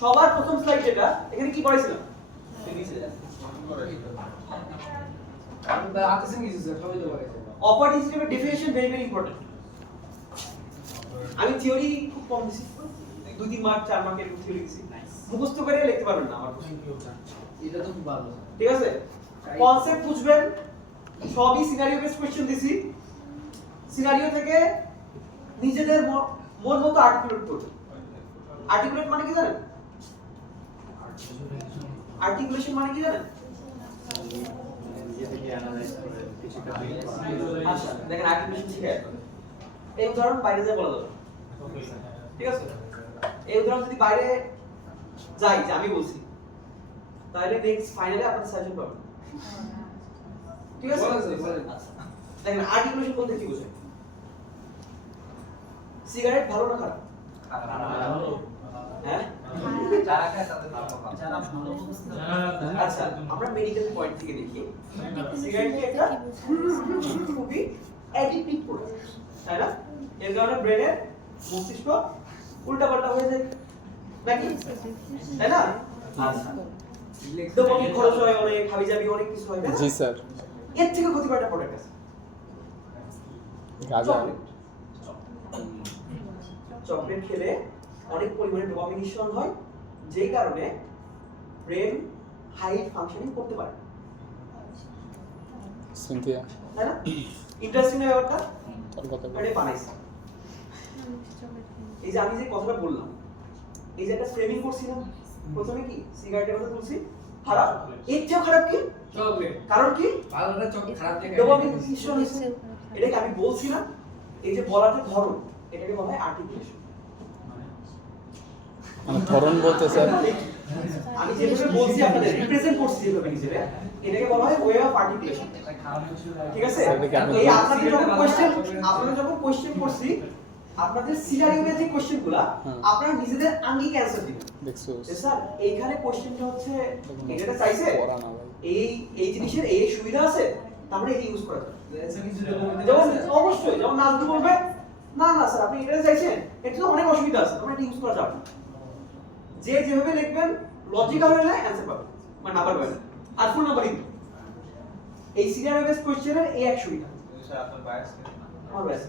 সবার প্রথম স্লাইড যেটা এখানে কি পড়াইছিলাম অপারেটিং সিস্টেমের ডেফিনিশন ভেরি ভেরি ইম্পর্টেন্ট আমি থিওরি খুব কম দিছি 2-3 মার্ক 4 মার্কের থিওরি দিছি মুখস্থ করে লিখতে পারবেন না আমার এটা তো খুব ভালো ঠিক আছে কনসেপ্ট বুঝবেন সবই সিনারিও বেস কোশ্চেন দিছি সিনারিও থেকে নিজেদের মন মতো আর্টিকুলেট করবেন আর্টিকুলেট মানে কি জানেন আর্টিকুলেশন মানে কি জানেন আচ্ছা দেখেন আর্টিকুলেশন শিখে এই উদাহরণ বাইরে যায় বলা যাবে ঠিক আছে এই উদাহরণ যদি বাইরে যাই যে আমি বলছি তাহলে নেক্সট ফাইনালে আপনারা সাজেশন পাবেন ঠিক আছে আচ্ছা দেখেন আর্টিকুলেশন বলতে কি বোঝায় সিগারেট ভালো না খারাপ ভালো হ্যাঁ যারা খায় তাদের ভালো আচ্ছা আমরা মেডিকেল পয়েন্ট থেকে দেখি সিগারেট কি একটা খুবই অ্যাডিকটিভ প্রোডাক্ট তাই না এর কারণে ব্রেনের মস্তিষ্ক উল্টাপাল্টা হয়ে যায় নাকি তাই না আচ্ছা ডোপামিন খরচ হয় অনেক হাবিজাবি অনেক কিছু হয় না জি স্যার এর থেকে ক্ষতিকর একটা প্রোডাক্ট আছে গাঁজা চকলেট খেলে অনেক পরিমাণে ডোপামিন নিঃসরণ হয় যেই কারণে ব্রেন হাই ফাংশনিং করতে পারে সিনথিয়া তাই না ইন্টারেস্টিং ব্যাপারটা তার কথা এটা বানাইছে এই যে আমি যে কথাটা বললাম এই যে একটা ফ্রেমিং করছি না প্রথমে কি সিগারেটের কথা বলছি খারাপ এর চেয়ে খারাপ কি চকলেট কারণ কি ভালোটা চকলেট খারাপ থেকে ডোপামিন নিঃসরণ হচ্ছে এটাকে আমি বলছি না এই যে বলার যে ধরন এটাকে বলা হয় আর্টিকুলেশন মানে ধরন বলতে স্যার আমি যেভাবে বলছি আপনাদের রিপ্রেজেন্ট করছি যেভাবে নিজেরে এটাকে বলা হয় ওয়ে অফ আর্টিকুলেশন ঠিক আছে এই আপনাদের যখন কোশ্চেন করছি আপনাদের সিনারিও যে কোশ্চেনগুলো আপনারা নিজেদের আঙ্গিক অ্যানসার দিবেন দেখছো স্যার এইখানে কোশ্চেনটা হচ্ছে এটা চাইছে পড়া না ভাই এই জিনিসের এই সুবিধা আছে তারপরে এটা ইউজ করা যায় যেমন অবশ্যই যেমন নাজদু বলবে না না স্যার আপনি এটা চাইছেন এটা তো অনেক অসুবিধা আছে আমরা এটা ইউজ করা যাবে না যে যেভাবে লিখবেন লজিক্যাল হলে অ্যানসার পাবেন মানে নাম্বার পাবেন আর ফুল নাম্বার দিবেন এই সিনারিও বেস কোশ্চেনের এই এক সুবিধা স্যার আপনার বায়াস আমার বায়াস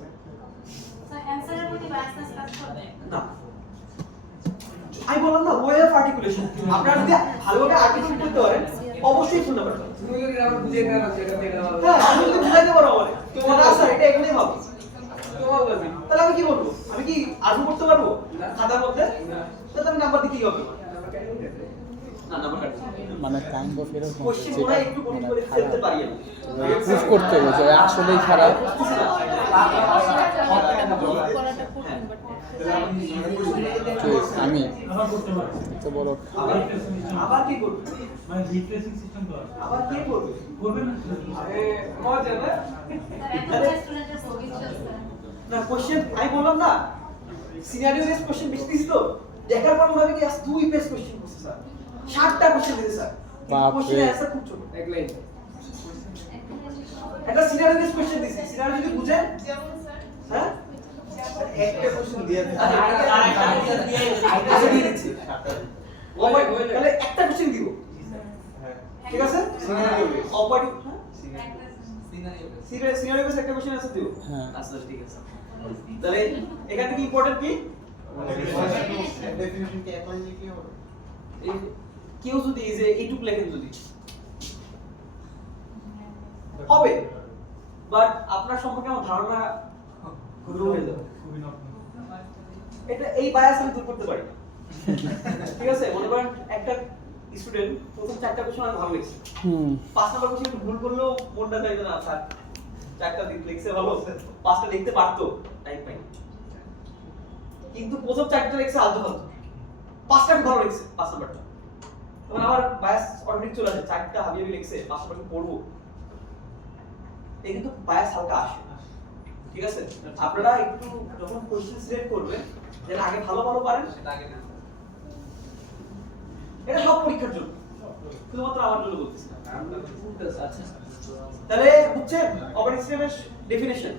স্যার অ্যানসারের মধ্যে বায়াসনেস কাজ করবে না আমি বললাম না ওয়ে অফ আর্টিকুলেশন আপনারা যদি ভালোভাবে আর্টিকুলেট করতে পারেন অবশ্যই ফুল নাম্বার পাবেন তুমি যদি আবার বুঝিয়ে দেওয়া আছে এটা দিয়ে দেওয়া হ্যাঁ আমি যদি বুঝাইতে পারো আমারে তোমার না স্যার এটা এখানেই ভাবো তোমার বলবি তাহলে আমি কি বলবো আমি কি আর্গু করতে পারবো খাতার মধ্যে তাহলে আমি নাম্বার দিতে কি হবে না নাম্বার কাটতে মানে কাইন্ড অফ এরকম কোশ্চেন ওরা একটু কোন করে ফেলতে পারি আমি প্রুফ করতে হবে যে আসলেই খারাপ ঠিক আমি তো বড় আবার কি করব মানে রিপ্লেসিং সিস্টেম তো আছে আবার কি করব করবে না আরে মজা না স্যার একটা স্টুডেন্টের ভবিষ্যৎ স্যার না কোশ্চেন আমি বললাম না সিনারিও বেস কোশ্চেন বেশি দিছি তো দেখার পর মনে হবে কি আজ 2 পেজ কোশ্চেন করছে স্যার 60টা কোশ্চেন দিছে স্যার বাপ রে। কোশ্চেনের অ্যানসার খুব ছোট এক লাইন একটা সিনারিও বেস কোশ্চেন দিছি সিনারিও যদি বুঝেন হ্যাঁ একটা কোশ্চেন দিয়ে দেন আচ্ছা দিয়ে দিচ্ছি তাহলে একটা কোশ্চেন দিব ঠিক আছে scenario base operating scenario scenario base একটা কোশ্চেন আছে দিব হ্যাঁ। আচ্ছা ঠিক আছে তাহলে এখান থেকে ইম্পর্টেন্ট কি ডেফিনিশন কি একলাই লিখলে হবে এই কেউ যদি এই যে এইটুক লেখেন যদি হবে বাট আপনার সম্পর্কে আমার ধারণা গ্রো হয়ে যাবে খুবই নতুন এটা এই বায়াস আমি দূর করতে পারি না। ঠিক আছে মনে করেন একটা স্টুডেন্ট প্রথম 4টা কোশ্চেন আমি ভালো লিখছি হুম 5 নাম্বার কোশ্চেন ভুল করলেও মনটা চাইবে না স্যার 4টা দিক লিখছে ভালো 5টা লিখতে পারতো টাইম পাই কিন্তু প্রথম 4টা লিখছে আলতু ফালতু 5টা ভালো লিখছে 5 নাম্বারটা তখন আমার বায়াস অটোমেটিক চলে আসে 4টা হাবিবি লিখছে 5 নাম্বার পড়বো এই কিন্তু বায়াস হালকা আসে ঠিক আছে আপনারা একটু যখন কোশ্চেন সিলেক্ট করবেন যেন আগে ভালো ভালো পারেন সেটা আগে না এটা সব পরীক্ষার জন্য শুধুমাত্র আমার জন্য বলতেছি না আচ্ছা তাহলে বুঝছেন অপারেটিং সিস্টেমের ডেফিনিশন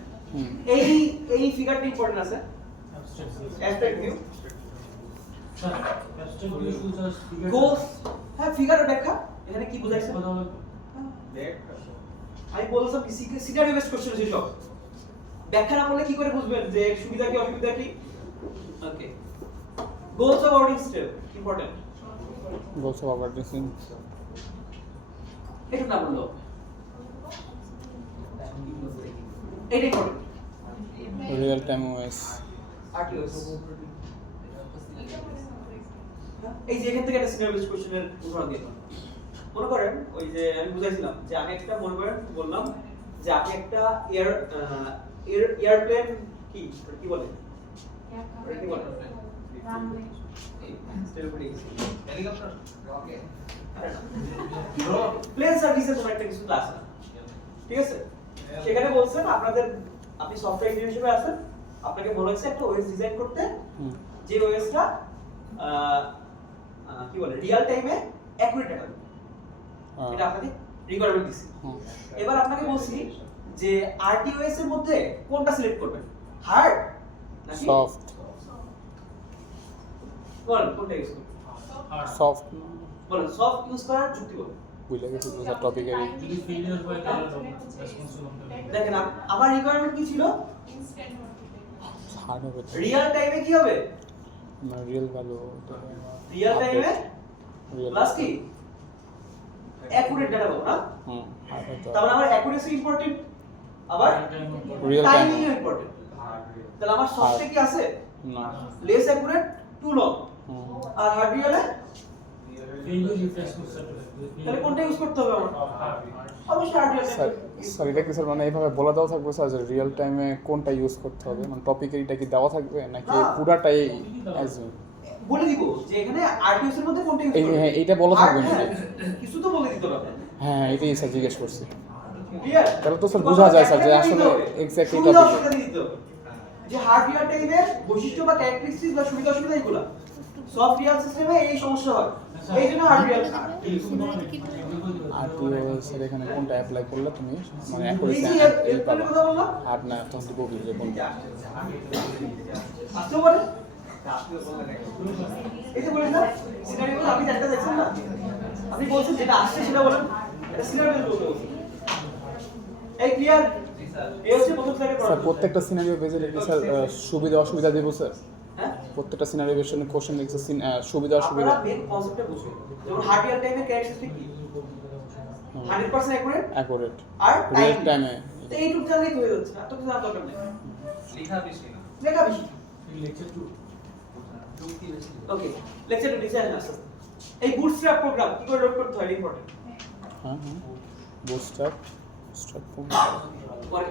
এই ফিগারটি ইম্পর্টেন্ট আছে অ্যাসপেক্ট ভিউ স্যার ক্যাস্টেল ইস্যুস আর ফিগার গোলস, হ্যাঁ ফিগারের ব্যাখ্যা এখানে কি বোঝাইছে? কথা বলো দেখ আমি বললাম কি সিনারিও বেসড কোশ্চেন আছে সব। ব্যাখ্যা না করলে কি করে বুঝবেন যে সুবিধা কি অসুবিধা কি? Okay, goals of operating system important. Goals of operating system একটু না বললো এটা important. Real time OS RTOS, এই যে এখান থেকে একটা সিনারিও বেসড কোশ্চেনের উদাহরণ দিলাম। মনে করেন ওই যে আমি বুঝাইছিলাম যে আমি একটা মনে করেন বললাম যে আপনি একটা এয়ারপ্লেন কি কি বলে ওটা কি বলে হেলিকপ্টার ওকে প্লেন সার্ভিসের কোনো একটা কিছু ক্লাস না, ঠিক আছে? সেখানে বলছেন আপনি সফটওয়্যার ইঞ্জিনিয়ার হিসেবে আছেন, আপনাকে বলা হয়েছে একটা ওএস ডিজাইন করতে, যে ওএসটা কি বলে রিয়েল টাইমে অ্যাকুরেট ডাটা দেবে। এটা আপনাকে রিকোয়ারমেন্ট দিছি। এবার আপনাকে বলছি যে আরটিওএস এর মধ্যে কোনটা সিলেক্ট করবেন, হার্ড নাকি সফট বলেন কোনটা ইউজ করবেন? সফট বলেন সফট ইউজ করার যুক্তি বলেন। বুঝলে গেছে তো স্যার টপিকেরই যদি ফেলিয়ার হয় তাহলে রেসপন্সিবল হতে হবে। দেখেন আমার রিকোয়ারমেন্ট কি ছিল? হার্ড হবে রিয়েল টাইমে কি হবে? রিয়েল ভ্যালু রিয়েল টাইমে রিয়েল প্লাস কি অ্যাকুরেট ডাটা পাবো না? হার্ড হবে তাহলে আমার অ্যাকুরেসি ইম্পর্টেন্ট, আবার রিয়েল টাইম টাইমিং ইম্পর্টেন্ট। তাহলে আমার সফটে কি আছে? না লেস অ্যাকুরেট, টু লং। আর হার্ড রিয়েলে ফেলিয়ার রিফ্রেশ করতে হবে। তাহলে কোনটা ইউজ করতে হবে আমার? অবশ্যই হার্ড রিয়েল। স্যার স্যার এটা কি স্যার মানে এইভাবে বলা দেওয়া থাকবে স্যার যে রিয়েল টাইমে কোনটা ইউজ করতে হবে, মানে টপিকের এটা কি দেওয়া থাকবে নাকি না। পুরাটাই as in? বলে দিব যে এখানে আরটিএস এর মধ্যে কোনটা ইউজ এই করতে হ্যাঁ এইটা বলা থাকবে আর- নাকি? হ্যাঁ, কিছু তো বলে দিতে হবে। হ্যাঁ এটাই স্যার জিজ্ঞেস করছি। ক্লিয়ার? তাহলে তো স্যার বোঝা যায় স্যার যে আসলে exactly সুবিধা topic। অসুবিধা দিতে হবে। যে হার্ড রিয়েল টাইমের বৈশিষ্ট্য বা ক্যারেক্টারিস্টিক্স বা সুবিধা অসুবিধা এগুলা সফট রিয়েল সিস্টেমে এই সমস্যা হয়, এই জন্য হার্ড রিয়েল। আরটিও স্যার এখানে কোনটা অ্যাপ্লাই করলে তুমি মানে এই অ্যাকুরেট যে এই এর পাবা কথা বললাম হার্ড না তখন তো বলবি যে কোনটা আসতে পারে। আপনি বললেন এই যে বলেন না সিনারিও আপনি চারটা দেখছেন না, আপনি বলছেন যেটা আসছে সেটা বলেন, এটা সিনারিও বলতে বলছেন। এই ক্লিয়ার? এই হচ্ছে প্রথম স্লাইডের স্যার প্রবলেম। প্রত্যেকটা সিনারিও বেজে লিখলে স্যার সুবিধা অসুবিধা দেব স্যার? হ্যাঁ, প্রত্যেকটা সিনারিও বেজে কোশ্চেন লিখছে সুবিধা অসুবিধা আপনারা মেন কনসেপ্টটা বুঝবেন। যেমন হার্ড রিয়েল টাইমের ক্যারেক্টারিস্টিক কি? 100% অ্যাকুরেট অ্যাকুরেট আর রিয়েল টাইম। টাইমে এইটুকু জানলেই হয়ে যাচ্ছে, আর তো কিছু জানার দরকার নেই। লেখা বেশি না লেখা বেশি। লেকচার 2 ওকে, লেকচার ডিজাইন আসছে। এই বুটস্ট্র্যাপ প্রোগ্রাম কি করে লোড করতে হয় ইম্পর্টেন্ট। হ্যাঁ হ্যাঁ বুস্টার স্টার্ট পরে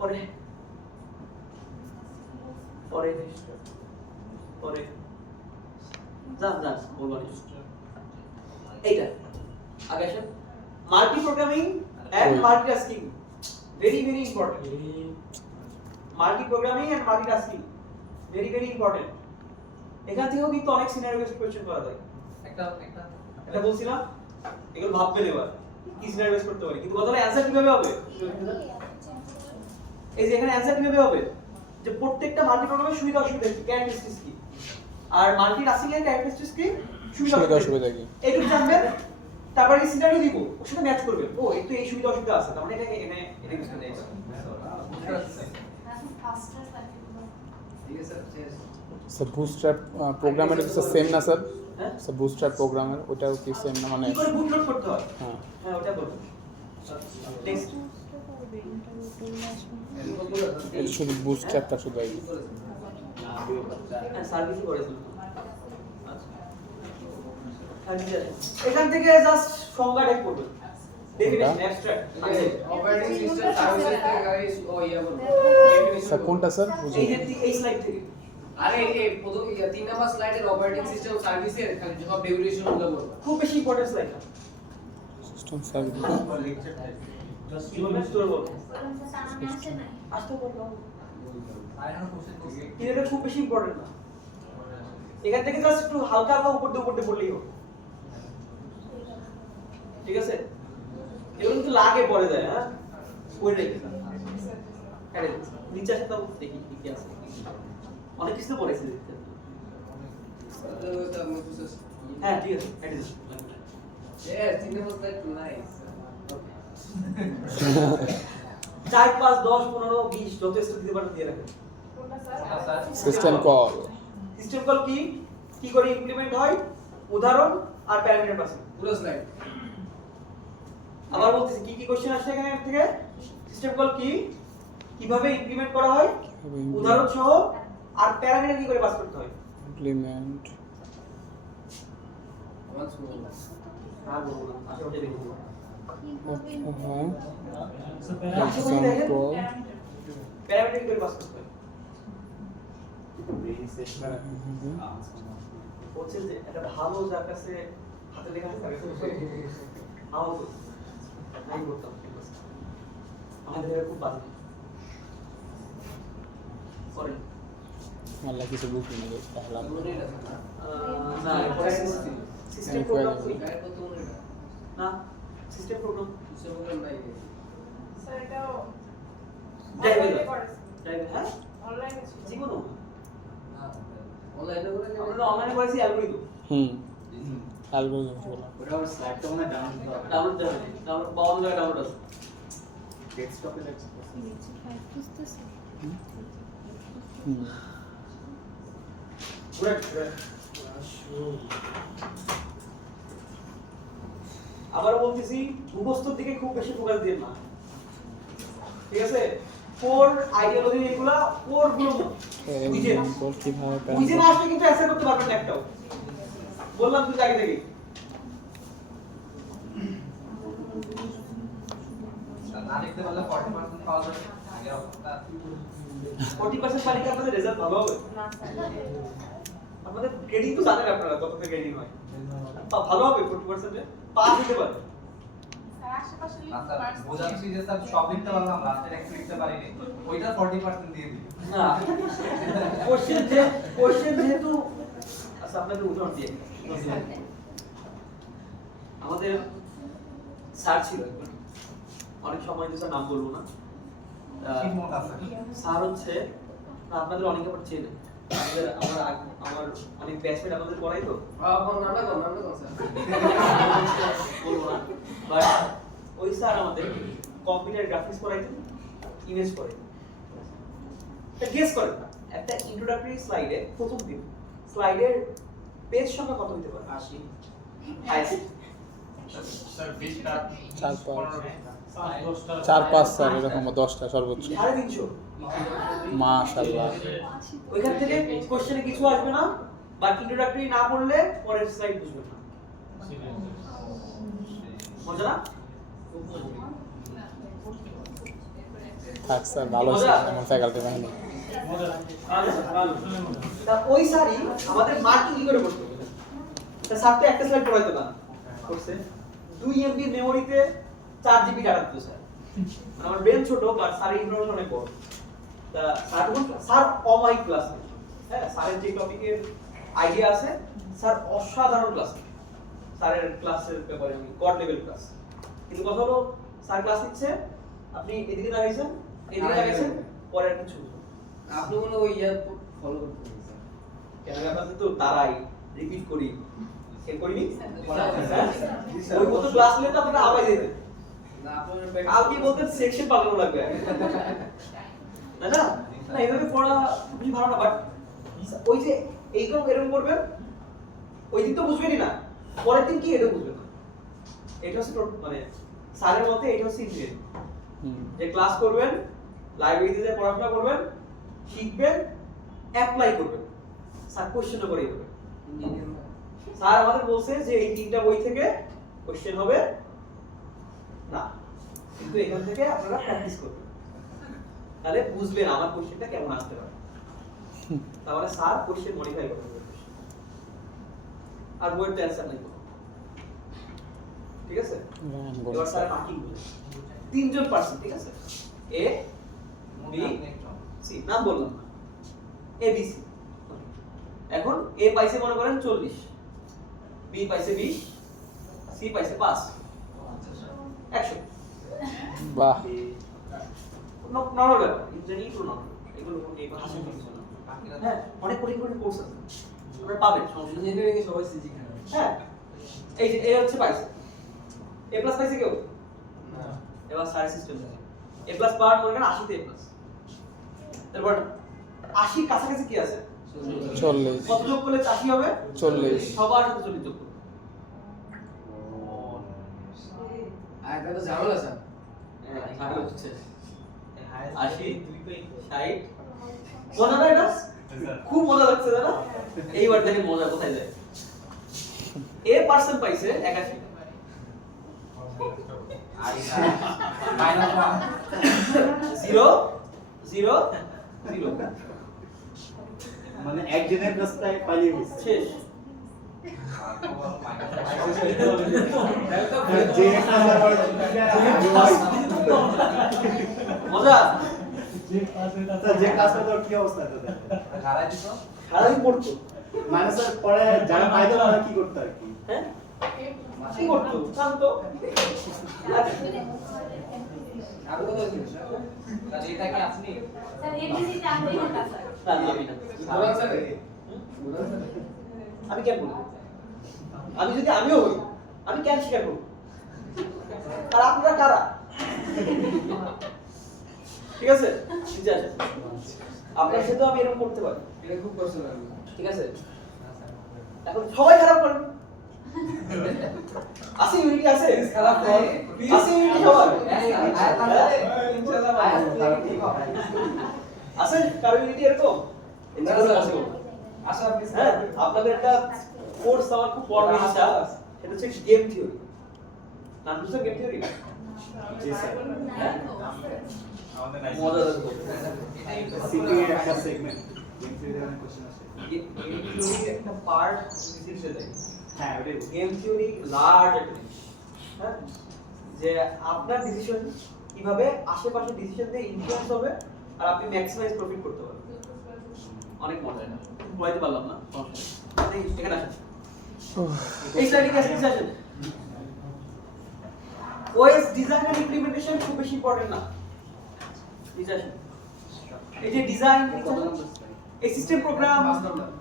পরে পরে পরে যান বলবেন এইটা আগে আসেন। Multi programming and multitasking very very important. Multi programming and multitasking very very important. এখান থেকেও কিন্তু অনেক সিনারিও বেসড কোশ্চেন করা যায়। এটা বলছিলাম, এগুলো ভাববেন এবার কি সিনারিও বেস করতে পারি, কিন্তু কথা হলো অ্যানসার কিভাবে হবে। এই যে এখানে অ্যানসার কিভাবে হবে, যে প্রত্যেকটা মাল্টি প্রোগ্রামের সুবিধা অসুবিধা কি, ক্যারেক্টারিস্টিক্স কি, আর মাল্টি টাস্কিং এর ক্যারেক্টারিস্টিক্স কি, সুবিধা অসুবিধা কি, এইটুকু জানবেন। তারপরে সিনারিও দিব, ওর সাথে ম্যাচ করবেন। ও একটু এই সুবিধা অসুবিধা আছে, তার মানে এটা এখানে এটা কিছু নেই। ফাস্টার সার্কিট ঠিক আছে স্যার স্যার বুস্ট্র্যাপ প্রোগ্রামের তো সেম না স্যার? হ্যাঁ, স্যার বুস্ট্র্যাপ প্রোগ্রামের ওটাও কি সেম না মানে? কি করে বুট লোড করতে হয়, হ্যাঁ হ্যাঁ ওটা বলবো। নেক্সট এটা শুধু বুস্ট্র্যাপটা শুধু আই সার্ভিসই করেছিল। আচ্ছা, এখান থেকে জাস্ট সংজ্ঞা টাইপ করবেন, definition abstract. Operating system services থেকে গাইস ও ইয়া বলবো স্যার কোনটা স্যার বুঝুন? এই যে এই স্লাইড থেকে আরে এই প্রথম 3 নাম্বার স্লাইডের অপারেটিং সিস্টেম সার্ভিসের খালি সব ডেফিনিশন গুলো বলবো খুব বেশি ইম্পর্টেন্স লাইন না, সিস্টেম সার্ভিস লেকচার জাস্ট কি বলবো স্টোর বলবো সামনে আসে নাই আসতে বলবো। আরেকটা কোশ্চেন করছি এটা খুব বেশি ইম্পর্টেন্ট না, এখান থেকে জাস্ট একটু হালকা হালকা উপর দিয়ে পড়লেই হবে, ঠিক আছে? এগুলো কিন্তু লাগে পড়ে যায়, হ্যাঁ ওই রেখে আরে নিচে আসতে দাও, দেখি কি কি আছে। অনেক কিছু তো পড়েছি হ্যাঁ ঠিক আছে এটা দিন। Yes, cinema was that nice. 4 5 10 15 20 যত স্টেপ দিতে পারেন দিয়ে রাখেন। সিস্টেম কল সিস্টেম কল কি কি করে ইমপ্লিমেন্ট হয় উদাহরণ আর প্যারামিটার পাসিং। পুরো স্লাইড। আবার বলতেছি কি কি কোশ্চেন আসছে এখানে থেকে সিস্টেম কল কি কিভাবে ইমপ্লিমেন্ট করা হয় উদাহরণ সহ আর প্যারামিটার কি করে পাস করতে হয়। Implement Once more. আর বলবো না আচ্ছা ওটা দেখো। হ্যাঁ So parallel এক্সাম্পল প্যারামিটার কি করে পাস করতে হয় হচ্ছে যে একটা ভালো যার কাছে হাতে লেখা আছে তার কাছে বসে আমার নাই করতাম আমাদের এটা খুব বাজে করেন আল্লাহ কিছু বুঝি না তাহলে মনে আছে না? না এটা সিস্টেম প্রোগ্রাম গায়ের কত মনে আছে? না সিস্টেম প্রোগ্রাম System program নাই। স্যার এটাও যাইবে অনলাইনে করেছে যাইবে হ্যাঁ অনলাইনে ছিল জীবন Online এ করে দেবে? আমরা অনলাইনে করেছি অ্যালগরিদম হুম অ্যালগরিদম বলা ওটা আবার স্লাইডটা মনে হয় ডাউনলোড করা ডাউনলোড দেবেন ডাউনলোড পাওয়া যায় ডাউনলোড আছে ডেস্কটপে দেখছি হুম Correct. আবার বলতেছি মুখস্থর দিকে খুব বেশি ফোকাস দিন না ঠিক আছে কোর আইডিয়োলজি এগুলা কোর গুলো বুঝে না এক্সাম্পল কিভাবে বুঝে না আসলে কিন্তু অ্যান্সার করতে পারবেন না একটাও বললাম তুই আগে থেকে না দেখতে পারলে 40% পাওয়া যাবে আগের অবস্থা 40% পারি কি আপনাদের রেজাল্ট ভালো হবে না স্যার আপনাদের গ্রেডিং তো জানেন আপনারা কতটা গ্রেডিং হয় ভালো হবে 40% এ পাস হতে পারে স্যার আশেপাশে না স্যার বোঝাচ্ছি যে স্যার সব লিখতে পারলাম লাস্টের একটু লিখতে পারিনি ওইটা 40% দিয়ে দিই না কোশ্চেন যেহেতু আচ্ছা আপনাদের উদাহরণ দিয়ে আমাদের স্যার ছিল একজন অনেক সময় দিয়েছে নাম বলবো না ঠিক মনে আছে স্যার হচ্ছে না, আপনাদের অনেকে আবার চেনে আমার অনেক ব্যাচমেট আমাদের পড়াই তো নামটা কোন স্যার? বলবো না বাট ওই স্যার আমাদের কম্পিউটার গ্রাফিক্স পড়াইতেন ইমেজ করে গেস করেন না একটা ইন্ট্রোডাক্টরি স্লাইডে প্রথম দিন স্লাইডের পেজ সংখ্যা কত হতে পারে 80 sir 20টা 4-5 স্যার এরকম 10টা সর্বোচ্চ 350 মাশাআল্লাহ ওইখান থেকে কোশ্চেনে কিছু আসবে না বা ইন্ট্রোডাক্টরি না পড়লে পরের স্লাইড বুঝবেন না মজা না থাক স্যার ভালো স্যার আমার ফ্যাকাল্টি বাহিনী তা ওই স্যারই আমাদের মার্কিং কি করে করতে হবে তা স্যারটা একটা স্লাইড পড়াইতো না করছে 2 এমবি মেমোরিতে 4 জিবি ডাটা দিত স্যার মানে আমার ব্রেন ছোট বাট স্যারের ইনফরমেশন অনেক বড় তা স্যার অমাইক ক্লাস হ্যাঁ স্যারের যে টপিকের আইডিয়া আছে স্যার অসাধারণ ক্লাস স্যারের ক্লাসের ব্যাপারে আমি গড লেভেল ক্লাস কিন্তু কথা হলো স্যার ক্লাস নিচ্ছে আপনি এদিকে দাঁড়াইছেন এদিকে দাঁড়াইছেন পরে আর কিছু বুঝবেন না। আপনি মনে হয় ওই ইয়া ফলো করতে স্যার। কেন আপনাদের তো দাঁড়াই রিপিট করি খেল করিনি ওই মতো ক্লাস নিলে তো আপনারা আবার যেতেন না আপনার কালকে বলতেন সেকশন পাল্টানো লাগবে না না না এইভাবে পড়া খুবই ভালো না বাট ওই যে এইরকম এরকম করবেন ওই দিন তো বুঝবেনই না পরের দিন কি এটা বুঝবেন না এটা হচ্ছে মানে স্যারের মতে এটা হচ্ছে ইঞ্জিনিয়ারিং যে ক্লাস করবেন লাইব্রেরিতে পড়াশোনা করবেন শিখবেন অ্যাপ্লাই করবেন স্যার কোশ্চেন করে এইভাবে স্যার আমাদের বলছে যে এই তিনটা বই থেকে কোশ্চেন হবে না কিন্তু এখান থেকে আপনারা প্র্যাকটিস করবেন তাহলে বুঝবেন আমার কোশ্চেনটা কেমন আসতে পারে তাহলে স্যার কোশ্চেন মডিফাই করবে আর বইয়ের তো অ্যানসার নাই কোনো ঠিক আছে এবার স্যার মার্কিং বলে তিনজন পার্সন ঠিক আছে এ বি সি নাম বললাম না এ বি সি এখন এ পাইছে মনে করেন 40 বি পাইছে 20 সি পাইছে 5 100 বাহ নরমাল ব্যাপার ইঞ্জিনিয়ারিং তো নরমাল এগুলো এই হাসি কিছু না হ্যাঁ অনেক কঠিন কঠিন কোর্স আছে আপনারা পাবেন সমস্যা নেই। ইঞ্জিনিয়ারিং এ সবাই সিজি খায় হ্যাঁ এই যে এ হচ্ছে পাইছে এ প্লাস পাইছে কেউ এবার সারি সিস্টেম আছে এ প্লাস পাওয়ার মনে করেন 80 তে এ প্লাস তারপর 80 কাছাকাছি কি আছে 40 কত যোগ করলে 80 হবে 40 সবার সাথে 40 যোগ করবে আর এটা তো ঝামেলা স্যার হ্যাঁ হচ্ছে 80 60 মজা না এটা খুব মজা লাগছে না এইবার দেখেন মজা কোথায় যায় এ পার্সেন্ট পাইছে 81 মাইনাস 0 0 0 মানে এক জনের প্লাসটাই পালিয়ে গেছে শেষ যে একটা আবার মজা যে কাজটা তোর কি অবস্থা তোদের হারাই দিছ সারাদিন পড়তো মানে স্যার পরে যারা পাইতো তারা কি করতো আর কি হ্যাঁ কি করতো শান্ত আর কত আছে স্যার তাহলে এটা কি আপনি স্যার এবিসি জানতেই না স্যার না আমি না বুঝান স্যার আমি কেন বলবো আমি যদি আমিও হই আমি কেন স্বীকার করবো আর আপনারা কারা ঠিক আছে ঠিক আছে আপনার সাথে আমি এরকম করতে পারি এটা খুব পার্সোনাল ঠিক আছে এখন সবাই খারাপ করেন আছে ইউনিটি আছে খারাপ কর আছে ইউনিটি সবার ইনশাআল্লাহ আছে কারো ইউনিটি এরকম না, স্যার। আশা আপনি হ্যাঁ আপনাদের একটা কোর্স আমার খুব বড় ইচ্ছা সেটা হচ্ছে গেম থিওরি নাম শুনছেন গেম থিওরি জি স্যার হ্যাঁ আমাদের মজা লাগবে সিটি এর একটা সেগমেন্ট গেম থিওরি কোশ্চেন আছে গেম থিওরি একটা পার্ট ফিজিক্সে দেয় হ্যাঁ ওটাই গেম থিওরি লার্জ একটা জিনিস হ্যাঁ যে আপনার ডিসিশন কিভাবে আশেপাশে ডিসিশন দিয়ে ইনফ্লুয়েন্স হবে আর আপনি ম্যাক্সিমাইজ প্রফিট করতে পারবেন অনেক মজা এটা বলাইতে পারলাম না সমস্যা নেই। এখানে আসেন এই স্লাইডে কি আসেন ওএস ডিজাইন এন্ড ইমপ্লিমেন্টেশন খুব বেশি ইম্পর্টেন্ট না নিচে আসেন এই যে ডিজাইন এই সিস্টেম প্রোগ্রাম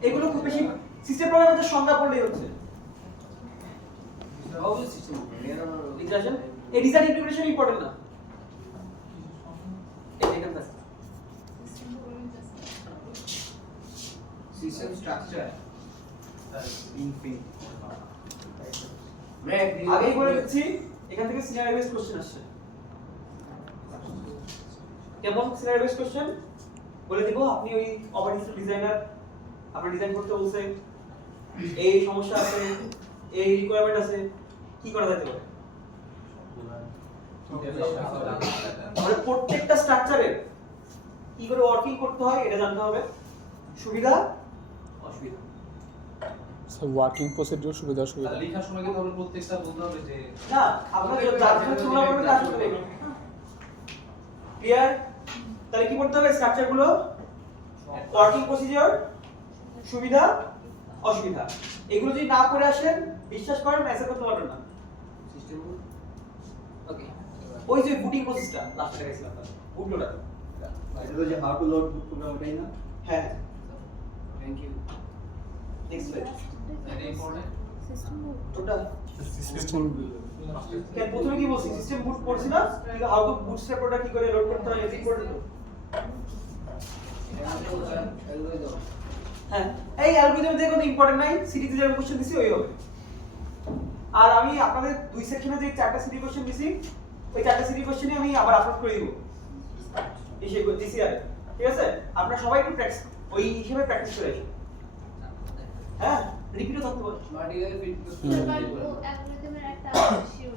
এগুলো খুব বেশি সিস্টেম প্রোগ্রামের সংজ্ঞা পড়লেই হচ্ছে অবশ্যই সিস্টেম নিচে আসেন এই ডিজাইন ইমপ্লিমেন্টেশন ইম্পর্টেন্ট না এই দেখেন না সিস্টেম স্ট্রাকচার ইনফিন আগেই বলে দিচ্ছি এখান থেকে সিনারিও বেস কোশ্চেন আসছে কেমন সিনারিও বেস কোশ্চেন বলে দিব আপনি ওই অপারেটিং সিস্টেম ডিজাইনার আপনি ডিজাইন করতে বলছে এই সমস্যা আছে এই রিকোয়ারমেন্ট আছে কি করা যেতে পারে মানে প্রত্যেকটা স্ট্রাকচারে কি করে ওয়ার্কিং করতে হয় এটা জানতে হবে সুবিধা অসুবিধা স্যার ওয়ার্কিং প্রসিডিউর সুবিধা অসুবিধা তাহলে লেখার সময় কি তাহলে প্রত্যেকটা বলতে হবে যে না আপনাদের জানতে তোমরা করবে কাজ করতে হবে ক্লিয়ার তাহলে কি করতে হবে স্ট্রাকচার গুলো ওয়ার্কিং প্রসিডিউর সুবিধা অসুবিধা এগুলো যদি না করে আসেন বিশ্বাস করেন অ্যান্সার করতে পারবেন না সিস্টেম ওকে ওই যে বুটিং প্রসেসটা লাস্টে দেখাইছিলাম বুট লোডার এটা তো যে হাউ টু লোড প্রোগ্রাম ওটাই না হ্যাঁ থ্যাংক ইউ নেক্সট স্লাইড এটা ইম্পর্টেন্ট ওটা সিস্টেম কেন প্রথমে কি বলছি সিস্টেম বুট করছি না কিন্তু হাউ টু বুটস্ট্র্যাপ ওটা কি করে লোড করতে হয় এটি করে দিও হ্যাঁ এই অ্যালগরিদম দিয়ে কোনো ইম্পর্টেন্ট নাই সিরিজে যেরকম কোশ্চেন দিছি ওই হবে আর আমি আপনাদের দুই সেকশনে যে চারটা সিরি কোশ্চেন দিছি ওই চারটা সিরি কোশ্চেনে আমি আবার আপলোড করে দিব এই সেই জিসিআর ঠিক আছে আপনারা সবাই একটু প্র্যাকটিস ওই হিসেবে প্র্যাকটিস করে আসুন হ্যাঁ রিপিটও থাকতে পারে মাল্টিপ্লাই ফিট এবার ও অ্যালগরিদমের একটা শিওর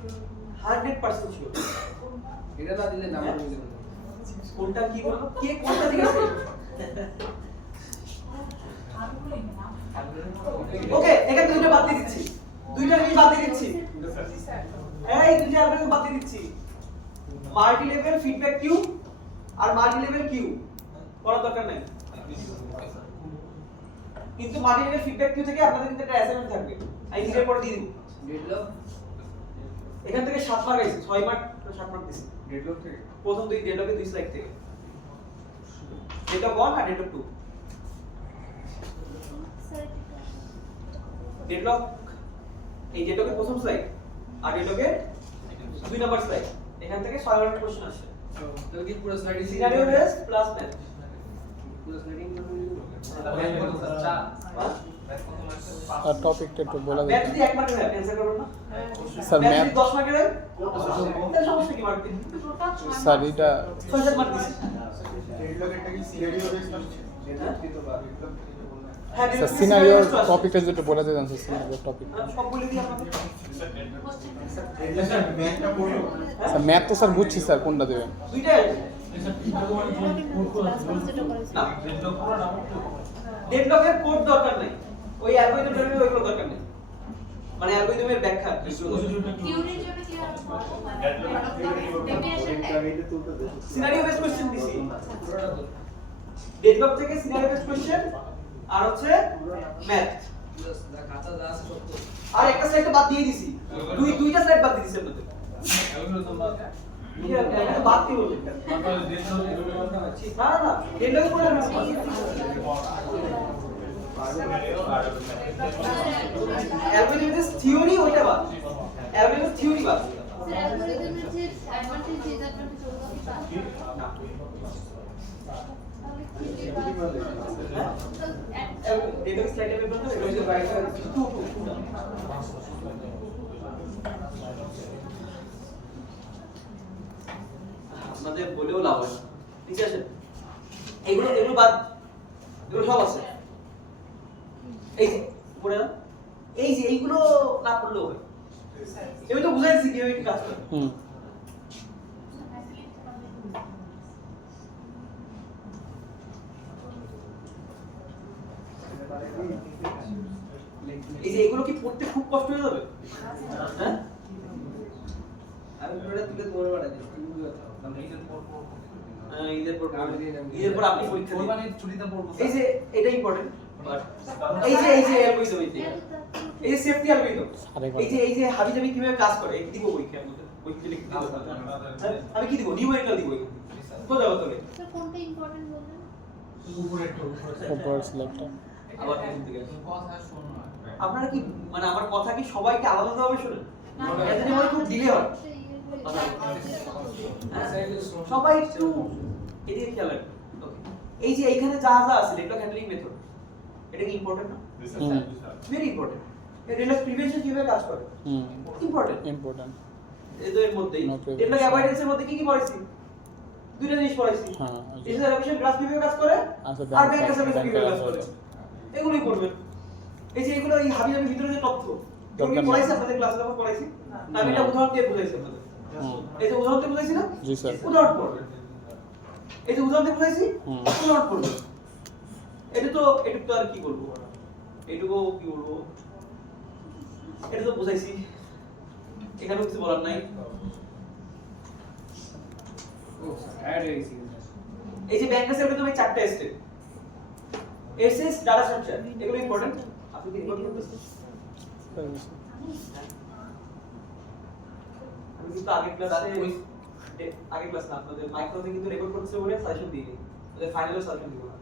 100% শিওর এটা না দিলে নাম হয়ে যাবে কোনটা কি বলবো কে কোনটা দিয়েছে ওকে এখানে দুইটা বাদ দিয়ে দিচ্ছি দুইটা আমি বাদ দিয়ে দিচ্ছি এই দুইটা অ্যালগরিদম বাদ দিয়ে দিচ্ছি multi level feedback Q R multi level Q করার দরকার নাই কিন্তু মাল্টি লেভেল ফিডব্যাক কিউ থেকে আপনাদের কিন্তু একটা অ্যাসাইনমেন্ট থাকবে আমি নিজের পরে দিয়ে দিব ডেডলক এখান থেকে 7 মার্ক আইছে 6 মার্ক 7 মার্ক দিছি ডেডলক থেকে প্রথম দুই ডেডলকে 2 স্লাইড থেকে ডেডলক 1 আর ডেডলক 2 ডেডলক এই ডেডলকের প্রথম স্লাইড আর ডেডলকের 2 নাম্বার স্লাইড এখান থেকে 6 নম্বর কোশ্চেন আসে তাহলে কি পুরো স্লাইডে সিনারিও বেস প্লাস ম্যাথ পুরো স্লাইডিং ব্যাংক কত স্যার 4 আর টপিকটা একটু বলে ম্যাথ দিন যদি 1 মার্কের হয় অ্যানসার করবেন না স্যার ম্যাথ ম্যাথ যদি 10 মার্কের হয় তাহলে সমস্যা কি মার্ক দিন স্যার এটা 6 মার্ক দিছি হ্যাঁ স্যার সিনারিওর টপিকটা যেটা বলে দিন স্যার সিনারিওর টপিক সব বলে দিই আপনাদের স্যার ম্যাথ তো স্যার বুঝছি স্যার কোনটা দেবেন দুইটাই না ডেডলকের কোড দরকার নাই ওই অ্যালগরিদম টাইপের ওইগুলো দরকার নেই মানে অ্যালগরিদমের ব্যাখ্যা থিওরির জন্য কি আর ডেফিনেশন সিনারিও বেস কোশ্চেন দিছি ডেডলক থেকে সিনারিও বেস কোশ্চেন আর হচ্ছে ম্যাথ খাতা যা আছে সব তো আর একটা স্লাইড বাদ দিয়ে দিছি দুইটা স্লাইড বাদ দিয়ে দিছি আপনাদের এটা বাদ দিয়ে বললেন না না ডেডলকের পরে অ্যালগরিদমের থিওরি ওইটা বাদ অ্যালগরিদমের থিওরি বাদ স্যার অ্যালগরিদমের যে অ্যাডভান্টেজ ডিসঅ্যাডভান্টেজ ওগুলো কি পাস না ডেডলক স্লাইডে বের করতে ওই যে বাইরে টু আপনাদের বলেও লাভ হয় না। ঠিক আছে এগুলো বাদ এগুলো সব আছে এই যে পড়ে না এই যে এইগুলো না পড়লেও হয় আমি তো বুঝাইছি কিভাবে কি কাজ করে হুম এই যে এগুলো কি পড়তে খুব কষ্ট হয়ে যাবে হ্যাঁ আমি পুরোটা তুলে তোমার বাড়াই দিই ঈদের পর আপনি পরীক্ষা দিন কোরবানির ছুটিতে পড়বো এই যে এটা ইম্পর্টেন্ট এই যে অ্যালগরিদম এই যে সেফটি অ্যালগরিদম এই যে হাবিজাবি কিভাবে কাজ করে এই দিব পরীক্ষার মধ্যে পরীক্ষা লিখতে দিব হ্যাঁ? আমি কি দিব নিউমেরিক্যাল দিব তো যাবো তবে স্যার কোনটা ইম্পর্টেন্ট বললেন উপরের স্লাইডটা আবার কোন দিকে আপনারা কি মানে আমার কথা কি সবাইকে আলাদা ভাবে শুনেন এতে মনে খুব ডিলে হয় সবাই একটু এদিকে খেয়াল রাখবেন ওকে এই যে এইখানে যা যা আছে ডেটা হ্যান্ডলিং মেথড এটা কি ইম্পর্টেন্ট না ভেরি ইম্পর্টেন্ট এই ডেটা প্রিভেনশন কিভাবে কাজ করে হুম ইম্পর্টেন্ট ইম্পর্টেন্ট এদের মধ্যেই No prevention. ডেটা অ্যাভয়েডেন্সের মধ্যে কি কি পড়াইছি দুইটা জিনিস পড়াইছি হ্যাঁ ডিজিটাল অ্যাপ্লিকেশন গ্রাফ কিভাবে কাজ করে আচ্ছা আর ব্যাংক সার্ভিস কিভাবে কাজ করে এগুলোই পড়বেন এই যে এগুলো এই হাবিজাবি ভিতরে যে তথ্য এগুলো কি পড়াইছি আপনাদের ক্লাসে যখন পড়াইছি না আমি এটা উদাহরণ দিয়ে বুঝাইছি আপনাদের এই যে উদাহরণ দিয়ে বুঝাইছি না জি স্যার উদাহরণ পড়বেন এই যে উদাহরণ দিয়ে বুঝাইছি হুম। উদাহরণ পড়বেন এটা তো আর কি বলবো এটুকু কি বলবো এটা তো বুঝাইছি এখানে কিছু বলার নাই ও অ্যাড হয়ে গেছে এই যে ব্যাংক কাছে তুমি চারটা স্টেপ এসএস ডাটা স্ট্রাকচার এগুলো ইম্পর্টেন্ট আপনি কি ইম্পর্টেন্ট করতেছেন আমি কিন্তু আগের ক্লাস না আপনাদের মাইক্রোতে কিন্তু রেকর্ড করতে বলে সাজেশন দিই ওদের ফাইনালে সাজেশন দিব না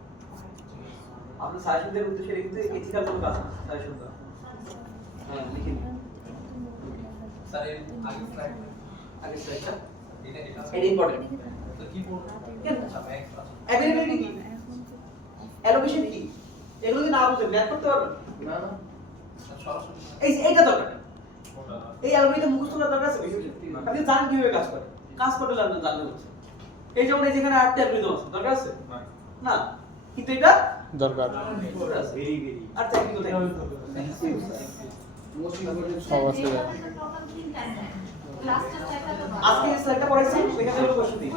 আপনার সাজেশন দেওয়ার উদ্দেশ্যে কিন্তু এথিক্যাল কোনো কাজ না সাজেশন দাও হ্যাঁ লিখে নিন স্যার এর আগে স্লাইড আগের স্লাইডটা এটা এটা ইম্পর্টেন্ট তো কি পড়বো আচ্ছা ব্যাংক অ্যাভেলেবিলিটি কি অ্যালোকেশন কি এগুলো কি না বুঝেন ম্যাথ করতে পারবেন না না সরাসরি এই যে এইটা দরকার এই অ্যালগরিদম মুখস্থ করার দরকার আছে আপনি জানেন কিভাবে কাজ করে কাজ করতে জানলে হচ্ছে এই যেমন এই যেখানে 8টা অ্যালগরিদম আছে দরকার আছে না কিন্তু এটা দরকার ভেরি ভেরি আর থ্যাংক ইউ মোস্ট ইম্পর্টেন্ট অবশ্যই টোটাল 3 টাইম লাস্টের চারটা তো বাদ। আজকে এই স্লাইডটা পড়াইছি এখানে হলো কোশ্চেন দিই